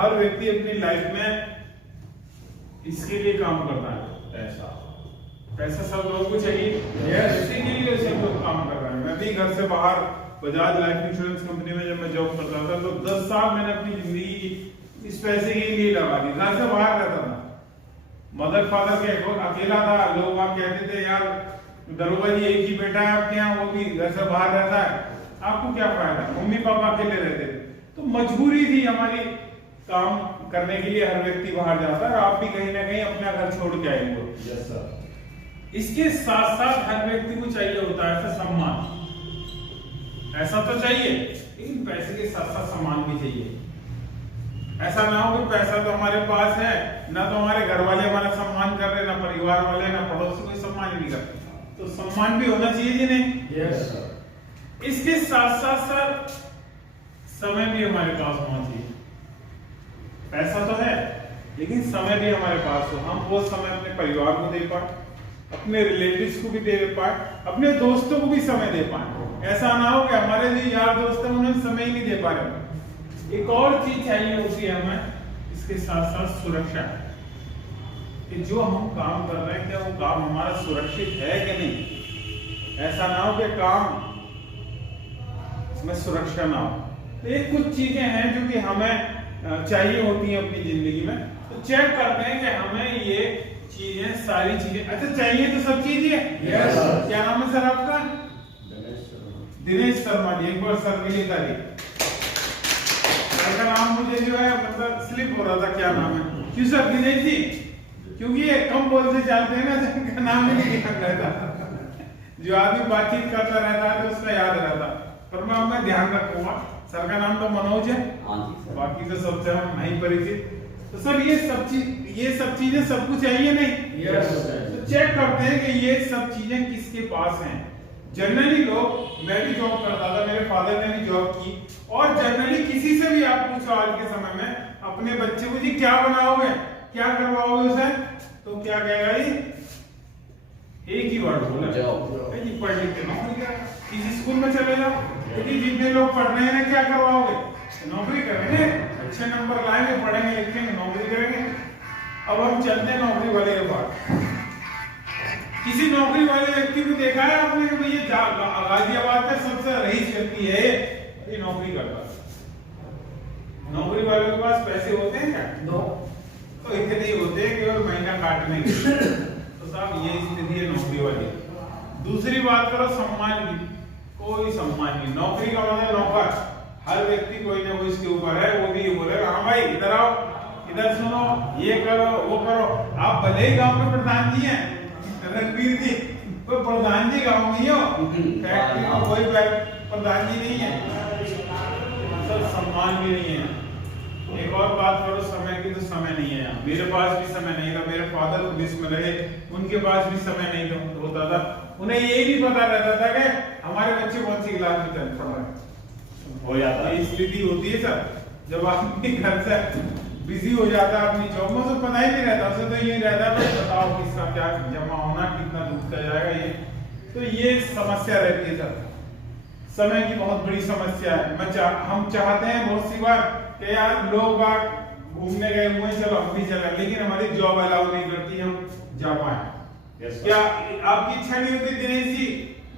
हर व्यक्ति अपनी लाइफ में इसके लिए काम करता है। पैसा सब लोगों को चाहिए, इसी के लिए सब लोग काम कर रहे हैं। मैं भी घर से बाहर बजाज लाइफ इंश्योरेंस कंपनी में जब मैं जॉब करता था तो 10 साल मैंने अपनी जिंदगी इस पैसे के लिए लगा दी। घर से बाहर रहता था, मदर फादर के अकेला था। लोग वहां कहते थे यार दरोगा जी एक ही बेटा है आपके यहाँ, वो भी घर से बाहर रहता है, आपको क्या फायदा। मम्मी पापा अकेले रहते थे, तो मजबूरी थी हमारी काम करने के लिए हर व्यक्ति बाहर जाता है। और आप भी कहीं ना कहीं अपना घर छोड़ के आएंगे। Yes sir. इसके साथ साथ हर व्यक्ति को चाहिए होता है ऐसा सम्मान, ऐसा तो चाहिए, लेकिन पैसे के साथ साथ सम्मान भी चाहिए। ऐसा ना हो कि पैसा तो हमारे पास है, ना तो हमारे घर वाले हमारा सम्मान कर रहे, ना परिवार वाले, ना पड़ोसी कोई सम्मान ही नहीं करते। तो सम्मान भी होना चाहिए जी नहीं। Yes sir. इसके साथ साथ सर समय भी हमारे पास होना चाहिए। पैसा तो है लेकिन समय भी हमारे पास हो, हम वो समय अपने परिवार को दे पाए, अपने रिलेटिव्स को भी दे पाए, अपने दोस्तों को भी समय दे पाए। ऐसा ना हो कि हमारे जो यार दोस्त हैं उन्हें समय ही नहीं दे पा रहे। एक और चीज चाहिए होती है हमें इसके साथ साथ सुरक्षा, कि जो हम काम कर रहे हैं क्या वो काम हमारा सुरक्षित है कि नहीं। ऐसा ना हो कि काम में सुरक्षा ना हो। तो ये कुछ चीजें हैं जो कि हमें चाहिए होती हैं अपनी जिंदगी में। तो चेक करते हैं कि हमें ये चीजें सारी चीजें अच्छा चाहिए तो सब चीजें। Yes sir. क्या नाम है सर आपका? दिनेश शर्मा जी। एक बार सर के लिए ताली। सर का नाम मुझे जो है मतलब स्लिप हो रहा था, क्या नाम है? क्यों सर दिनेश जी? क्योंकि ये कम बोलते चलते हैं ना, जिनका नाम नहीं याद रहता। जो आदमी बातचीत करता रहता है तो उसका याद रहता, पर मैं ध्यान रखूंगा। सर का नाम तो मनोज है, बाकी तो सबसे हम नहीं परिचित। तो सर ये सब चीजें सबको चाहिए नहीं। यस। तो चेक करते हैं कि ये सब चीजें किसके पास हैं। जनरली लोग, मैं भी जॉब करता था, मेरे फादर ने भी जॉब की, और जनरली किसी से भी आप पूछो आज के समय में अपने बच्चे को जी क्या बनाओगे, क्या करवाओगे उसे, तो क्या कहेगा जी? एक ही वर्ड बोला, जी पढ़ लिख के नौकरी करेगा, किसी स्कूल में चले जाओ। क्योंकि जितने लोग पढ़ रहे हैं क्या करवाओगे? नौकरी करेंगे, अच्छे नंबर लाएंगे, पढ़ेंगे लिखेंगे, नौकरी करेंगे। अब हम चलते हैं नौकरी वाले के पास। किसी नौकरी वाले व्यक्ति को देखा है आपने कि भाई ये गाजियाबाद का सबसे रईस व्यक्ति है, ये नौकरी करता है। नौकरी वाले के पास पैसे होते हैं क्या? नो। तो इतने ही होते हैं केवल महीना काटने के। तो साहब ये स्थिति है नौकरी वाली। दूसरी बात करो सम्मान की, कोई सम्मान नहीं। नौकरी का मतलब नौकर, हर व्यक्ति कोई ना कोई इसके ऊपर है, वो भी ये बोलेगा हाँ भाई इधर आओ, इधर सुनो, ये करो, वो करो। आप भले ही गांव में प्रधान जी हैं, रणवीर जी, कोई प्रधान जी गांव नहीं हो, फैक्ट्री में कोई प्रधान जी नहीं है, सब सम्मान भी नहीं है। एक और बात करो समय की, तो समय नहीं है यहाँ। मेरे पास भी समय नहीं था, मेरे फादर पुलिस में रहे, उनके पास भी समय नहीं होता था। उन्हें ये भी पता रहता था कि हमारे बच्चे कौन सी क्लास में चल पड़ रहे हो जाता है। स्थिति होती है सर, जब आदमी घर से बिजी हो जाता है अपनी जॉब में, तो पता ही नहीं रहता, उसे तो ये रहता है बताओ किसका क्या जमा होना, कितना दूध का जाएगा ये। तो ये समस्या रहती है सर, समय की बहुत बड़ी समस्या है। हम चाहते हैं बहुत सी बार कि यार लोग बाग घूमने गए हुए हैं, चलो हम भी चलें, लेकिन हमारी जॉब अलाउ नहीं करती हम जा पाए। क्या आपकी इच्छा नहीं होती दिनेश जी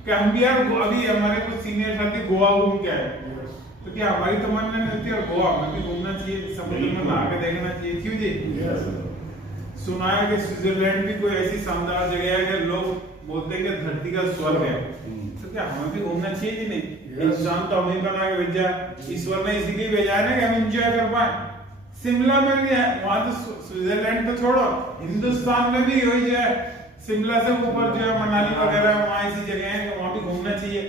कि हम भी यार अभी हमारे कुछ सीनियर साथी गोवा घूम के आए, तो क्या हमारी तमन्ना नहीं होती और गोवा में भी घूमना चाहिए, समुद्र में नहा के देखना चाहिए? क्यों जी? सुना है कि स्विट्जरलैंड भी कोई ऐसी शानदार जगह है कि लोग बोलते हैं कि धरती का स्वर्ग है। तो क्या हमें भी घूमना चाहिए जी नहीं? इंसान तो हमें बना के भेजा, ईश्वर ने इसीलिए भेजा है ना कि हम एंजॉय कर पाए। शिमला में भी है, वहां तो स्विट्जरलैंड तो छोड़ो, हिंदुस्तान में भी वही जो है शिमला से ऊपर जो है मनाली वगैरह, वहाँ ऐसी जगह है कि वहाँ भी घूमना चाहिए।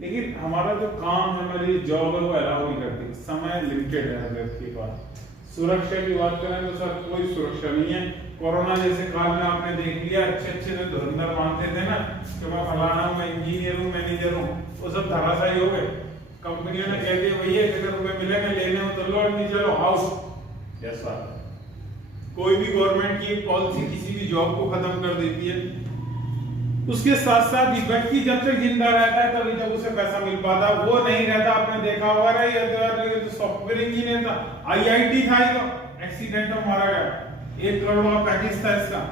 लेकिन हमारा जो काम है, हमारी जॉब है, वो अलाउ नहीं करती, समय लिमिटेड है हर व्यक्ति के पास। सुरक्षा की बात करें तो सर कोई सुरक्षा नहीं है। कोरोना जैसे काल में आपने देख लिया, अच्छे जो धुरंधर मानते थे ना कि मैं फलाना हूँ, मैं इंजीनियर हूँ, मैनेजर हूँ, वो सब धराशायी हो गए। कंपनियों ने कह दिया भैया 1,000 रुपए मिलेंगे, लेने हो तो लो, नहीं चलो हाउस। ऐसा कोई भी गवर्नमेंट की पॉलिसी किसी भी जॉब को खत्म कर देती है। उसके साथ साथ ही व्यक्ति जब तक जिंदा रहता है तभी तक उसे पैसा मिल पाता, वो नहीं रहता। आपने देखा होगा रे ये तो सॉफ्टवेयर इंजीनियर था, आईआईटी था, ये तो एक्सीडेंट में मारा गया, 1 करोड़ का पैकेज था इसका।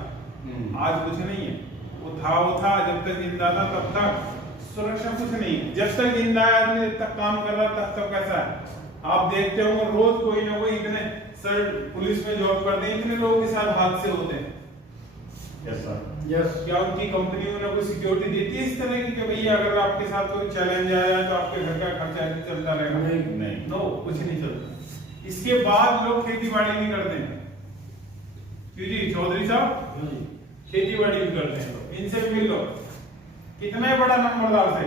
आज कुछ नहीं है, वो था जब तक जिंदा था तब तक सुरक्षा कुछ नहीं है। जब तक जिंदा है आदमी, जब तक काम कर रहा तब तक कैसा है। आप देखते होंगे रोज कोई ना कोई, इतने सर पुलिस में जॉब करते हैं, इतने लोगों के साथ हादसे होते हैं। यस सर, यस, क्या उनकी कंपनी उन्हें कोई सिक्योरिटी देती है इस तरह की कि भैया अगर आपके साथ कोई चैलेंज आया तो आपके घर का खर्चा ऐसे चलता रहेगा? नहीं। नो, कुछ नहीं चलता। इसके बाद लोग खेती बाड़ी नहीं करते हैं। क्यों जी चौधरी साहब, खेती बाड़ी भी करते हैं लोग, इनसे भी मिल लो। कितना बड़ा नंबरदार थे।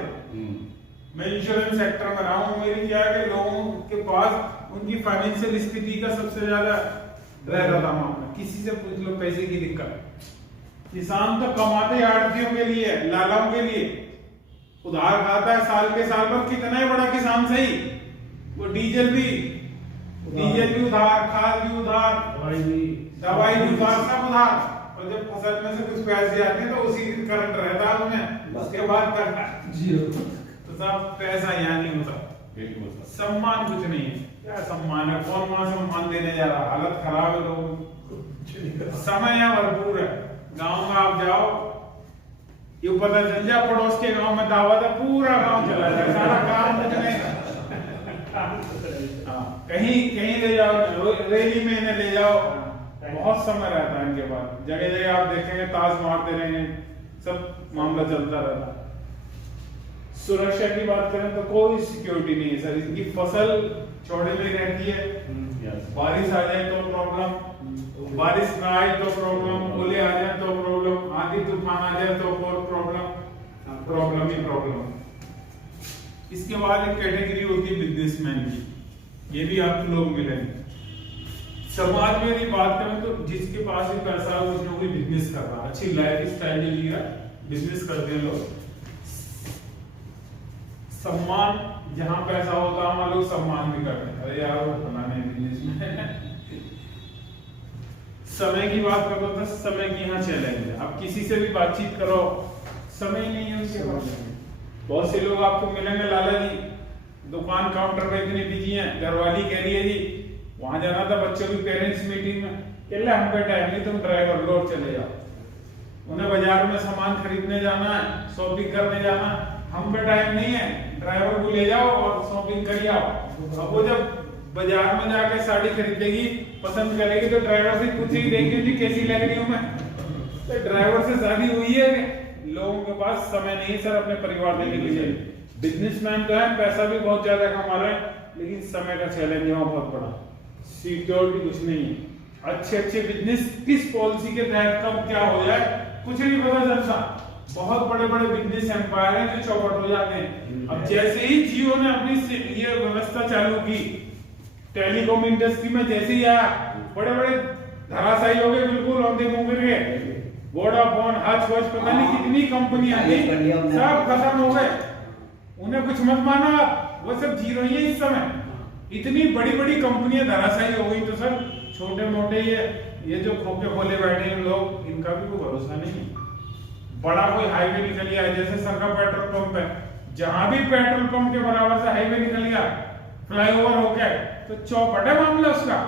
मैं इंश्योरेंस सेक्टर में रहा हूँ, मेरी क्या है कि लोगों के पास उनकी फाइनेंशियल स्थिति का सबसे ज्यादा रहता था मामला। किसी से पूछ लो पैसे की दिक्कत। किसान तो कमाते आड़तियों के लिए, लालाओं के लिए, उधार खाता है साल के साल पर। कितना ही बड़ा किसान सही, वो डीजल भी उधार, खाद भी उधार, दवाई भी उधार, सब उधार। और जब फसल में से कुछ पैसे आते हैं तो उसी दिन करंट रहता है उन्हें, उसके बाद करता जीरो। तो सब पैसा यहाँ नहीं होता। बिल्कुल। सम्मान कुछ नहीं है। क्या सम्मान है, कौन वहां सम्मान देने जा रहा? हालत खराब है लोगों की। समय यहाँ भरपूर है। गांव में आप जाओ, ये पता चल जाए पड़ोस के गांव में दावत है, पूरा गांव चला जाए, सारा गांव कुछ नहीं। कहीं ले जाओ, रैली में इन्हें ले जाओ, बहुत समय रहता है इनके पास। जगह जगह आप देखेंगे ताश मारते रहेंगे, सब मामला चलता रहता है। सुरक्षा की बात करें तो कोई सिक्योरिटी नहीं है सर। इनकी फसल चौड़े में रहती है, बारिश आ जाए तो प्रॉब्लम, बारिश ना आए तो प्रॉब्लम, ओले आ जाए तो प्रॉब्लम, आंधी तूफान आ जाए तो प्रॉब्लम ही प्रॉब्लम। इसके बाद एक कैटेगरी होती है बिजनेसमैन की, ये भी आपको लोग मिलेंगे समाज में। यदि बात करें तो जिसके पास भी पैसा है कुछ ना कोई बिजनेस कर रहा है, अच्छी लाइफ स्टाइल जी रहा है, बिजनेस करते हैं लोग। सम्मान, जहां पैसा होता है वहां लोग सम्मान भी करते हैं। अरे यार वो फलाने बिजनेस में। समय की बात करो तो समय की यहाँ चैलेंज है। आप किसी से भी बातचीत करो, समय नहीं है उनके पास। बहुत से लोग आपको मिलेंगे, लाला जी दुकान काउंटर पे इतने बिजी हैं, घरवाली कह रही है जी वहां जाना था बच्चों की पेरेंट्स मीटिंग में, कह हम पे टाइम नहीं, तुम ड्राइवर लो चले जाओ। उन्हें बाजार में सामान खरीदने जाना है, शॉपिंग करने जाना, हम पे टाइम नहीं है, ड्राइवर को ले जाओ और शॉपिंग कर आओ। अब वो जब बाजार में जाके साड़ी खरीदेगी, पसंद करेगी तो ड्राइवर से पूछेगी, देखिए जी कैसी लग रही हूँ मैं। तो ड्राइवर से शादी हुई है। लोगों के पास समय नहीं सर अपने परिवार देने के लिए। बिजनेसमैन तो है, पैसा भी बहुत ज्यादा कमा रहे हैं, लेकिन समय का चैलेंज यहाँ बहुत बड़ा। सिक्योरिटी कुछ नहीं है। अच्छे बिजनेस किस पॉलिसी के तहत कब क्या हो जाए कुछ नहीं पता चलता। बहुत बड़े बिजनेस एम्पायर हैं जो चौपट हो जाते हैं। अब जैसे ही जियो ने अपनी ये व्यवस्था चालू की, टेलीकॉम इंडस्ट्री में जैसे ही आया, बड़े धराशायी हो गए, बिल्कुल औंधे मुंह गिर गए। वोडाफोन, हच पता नहीं कितनी कंपनियां थी, सब खत्म हो गए। उन्हें कुछ मत मानो आप, वो सब जीरो ही है इस समय। इतनी बड़ी कंपनियां धराशायी हो गई तो सर छोटे मोटे ये जो खोखे खोले बैठे हैं लोग, इनका भी कोई भरोसा नहीं। बड़ा कोई हाईवे निकल गया, जैसे सरकार पेट्रोल पंप है, जहां भी पेट्रोल पंप के बराबर से हाईवे निकल गया, फ्लाईओवर हो गया, तो चौपट है मामला उसका।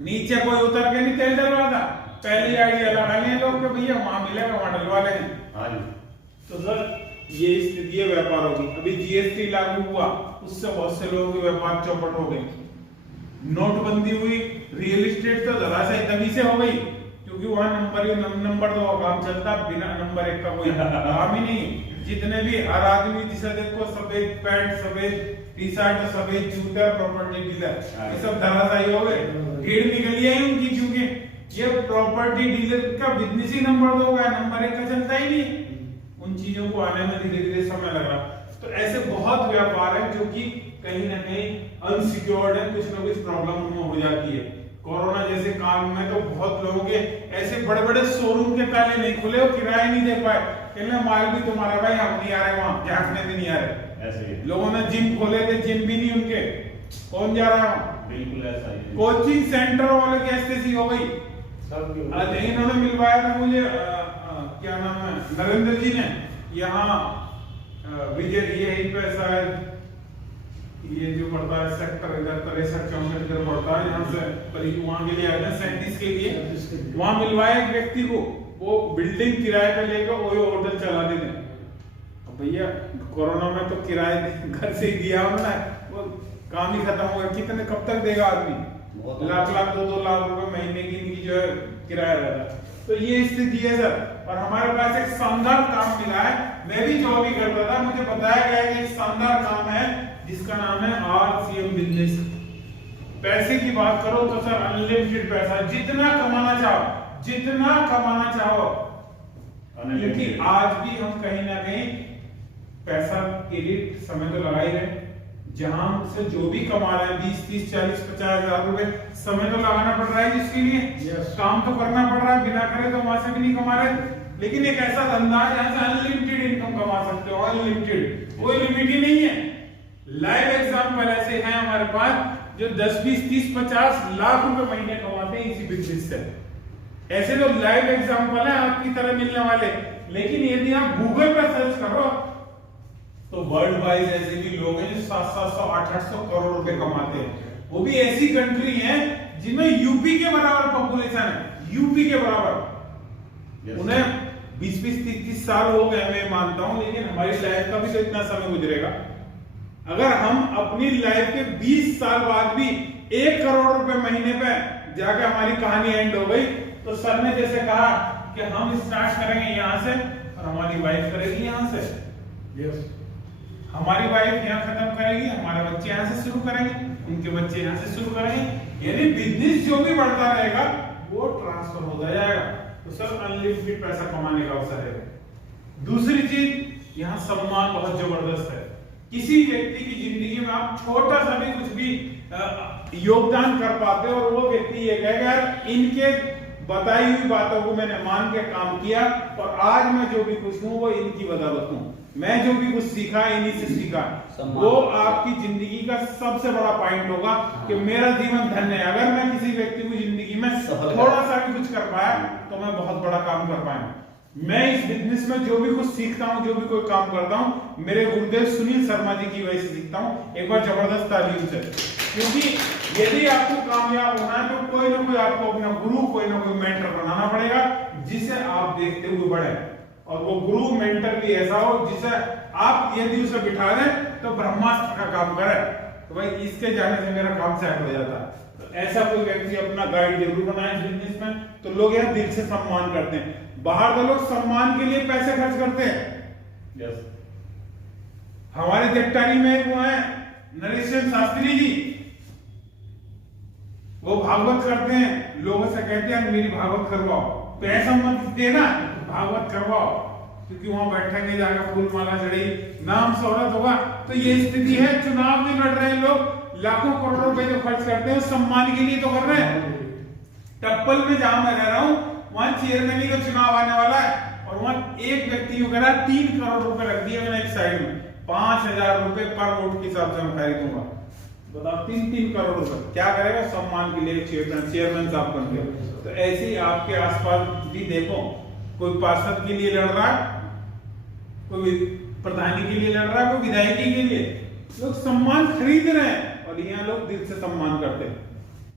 नीचे कोई उतर के नहीं तेल डलवा था, पहले आइडिया लगा लिए लोग कि भैया वहां मिलेगा वहां डलवा लेंगे। तो सर ये स्थिति है व्यापारों की। अभी जीएसटी लागू हुआ, उससे बहुत से लोगों के व्यापार चौपट हो गए। नोटबंदी हुई, रियल एस्टेट तो धराशायी तभी से हो गई क्योंकि वहां नंबर 2 का काम चलता, बिना नंबर 1 का कोई काम ही नहीं। जितने भी हर आदमी जिसे देखो सफेद पैंट, सफेद टी शर्ट, सफेद जूता, प्रॉपर्टी डीलर, ये सब धराशायी हो गए। भीड़ निकल गई उनकी, क्योंकि ये प्रॉपर्टी डीलर का बिजनेस ही नंबर 2 का, नंबर 1 का चलता ही नहीं। उन चीजों को आने में धीरे समय लग रहा। तो ऐसे बहुत व्यापार है जो कि कहीं ना कहीं अनसिक्योर्ड है, कुछ ना कुछ प्रॉब्लम उनमें हो जाती है। कोरोना जैसे काम में तो बहुत लोगों के ऐसे बड़े शोरूम के ताले नहीं खुले, वो किराए नहीं दे पाए, कहने माल भी तुम्हारा भाई, हम नहीं आ रहे, वहां झांकने भी नहीं आ रहे। ऐसे लोगों ने जिम खोले थे, जिम भी नहीं उनके, कौन जा रहा है? बिल्कुल ऐसा ही। कोचिंग सेंटर वाले की स्थिति हो गई। इन्होंने मिलवाया था मुझे क्या नाम है, नरेंद्र जी ने यहाँ विजय यही पे शायद ये जो पड़ता है सेक्टर इधर 63-64 इधर पड़ता है, यहाँ से करीब वहाँ के लिए आए थे 37 के लिए, वहाँ मिलवाया एक व्यक्ति को, वो बिल्डिंग किराए पे लेकर वही होटल चलाने दें। अब भैया कोरोना में तो किराए घर से ही दिया उन्होंने, वो काम ही खत्म हो गया, कितने कब तक देगा आदमी, लाख 2-2 लाख रुपए महीने की इनकी जो है किराया रहता। तो ये स्थिति है सर। और हमारे पास एक शानदार काम मिला है, मैं भी जॉब ही करता था, मुझे बताया गया कि एक शानदार काम है जिसका नाम है RCM बिजनेस। पैसे की बात करो तो सर अनलिमिटेड पैसा, जितना कमाना चाहो, जितना कमाना चाहो, क्योंकि आज भी हम कहीं ना कहीं पैसा के लिए समय तो लगा ही रहे, जहां से जो भी कमा रहे हैं 20, 30, 40, 50 हजार रुपए, समय तो लगाना पड़ रहा है जिसके लिए काम तो करना पड़ रहा है, बिना करे तो वहां से भी नहीं कमा रहे। लेकिन एक ऐसा धंधा है जहां से अनलिमिटेड इनकम कमा सकते हो, अनलिमिटेड, कोई लिमिट ही नहीं है। लाइव एग्जाम्पल ऐसे हैं हमारे पास जो 10, 20, 30, 50 लाख रुपए महीने कमाते हैं इसी बिजनेस से। ऐसे तो लाइव एग्जाम्पल है आपकी तरह मिलने वाले। लेकिन यदि आप गूगल पर सर्च करो तो वर्ल्ड वाइज ऐसे भी लोग हैं जो 700-700, 800 करोड़ रुपए कमाते हैं। वो भी ऐसी कंट्री है जिनमें यूपी के बराबर पॉपुलेशन है, यूपी के बराबर। उन्हें 20-20, 30-30 साल हो गए मैं मानता हूं, लेकिन हमारी लाइफ का भी तो इतना समय गुजरेगा। अगर हम अपनी लाइफ के 20 साल बाद भी 1 करोड़ रुपए महीने पे जाके हमारी कहानी एंड हो गई, तो सर ने जैसे कहा कि हम स्टार्ट करेंगे यहां से और हमारी वाइफ करेगी यहां से, यस, हमारी वाइफ यहाँ खत्म करेगी, हमारे बच्चे यहाँ से शुरू करेंगे, उनके बच्चे यहाँ से शुरू करेंगे, यानी बिजनेस जो भी बढ़ता रहेगा वो ट्रांसफर होता जाएगा। तो सर अनलिमिटेड पैसा कमाने का अवसर है। दूसरी चीज, यहाँ सम्मान बहुत जबरदस्त है। किसी व्यक्ति की जिंदगी में आप छोटा सा भी कुछ भी योगदान कर पाते हो और वो व्यक्ति ये कहेगा यार इनके बताई हुई बातों को मैंने मान के काम किया और आज मैं जो भी कुछ हूँ वो इनकी बदौलत हूँ, मैं जो भी कुछ सीखा इन्हीं से सीखा। वो आपकी जिंदगी का सबसे बड़ा पॉइंट होगा कि मेरा जीवन धन्य है। अगर मैं किसी व्यक्ति को जिंदगी में थोड़ा सा भी कुछ कर पाया तो मैं बहुत बड़ा काम कर पाया। मैं इस बिजनेस में जो भी कुछ सीखता हूँ, जो भी कोई काम करता हूँ, मेरे गुरुदेव सुनील शर्मा जी की वजह से सीखता हूँ। एक बार जबरदस्त तालीम से, क्योंकि यदि आपको कामयाब होना है तो कोई ना कोई आपको अपना गुरु, कोई ना कोई मेंटर बनाना पड़ेगा जिसे आप देखते हुए बढ़े। और वो गुरु मेंटर भी ऐसा हो जिसे आप यदि उसे बिठा दें तो ब्रह्मास्त्र का काम करे, तो भाई इसके जाने से मेरा काम सेट हो जाता है। तो ऐसा कोई व्यक्ति अपना गाइड जरूर बनाए बिजनेस में, तो लोग यहाँ दिल से सम्मान करते हैं। बाहर के लोग सम्मान के लिए पैसे खर्च करते हैं। यस, हमारे जट्टानी में वो है नरेशन शास्त्री जी, वो भागवत करते हैं, लोगों से कहते हैं मेरी भागवत करवाओ, पैसा मत देना, भागवत करवाओ, क्योंकि वहां बैठेंगे जाकर फूल माला चढ़ी, नाम शोहरत होगा। तो ये स्थिति है, चुनाव में लड़ रहे हैं लोग, लाखों करोड़ों रुपए जो खर्च करते हैं सम्मान के लिए तो कर रहे हैं। टप्पल में जहां मैं रह रहा हूं वहां चेयरमैन का चुनाव आने वाला है और वहां एक व्यक्ति को कह 3 करोड़ रुपए रख दिए मैंने एक साइड में, 5000 रुपए पर वोट के हिसाब से मैं खरीदूंगा। बताओ 3 करोड़ रुपए क्या करेगा सम्मान के लिए चेयरमैन साहब बन गए। तो ऐसे ही आपके आसपास भी देखो, कोई पार्षद के लिए लड़ रहा है, कोई प्रधानी के लिए लड़ रहा है, कोई विधायकी के लिए, लोग सम्मान खरीद रहे हैं और यहाँ लोग दिल से सम्मान करते हैं।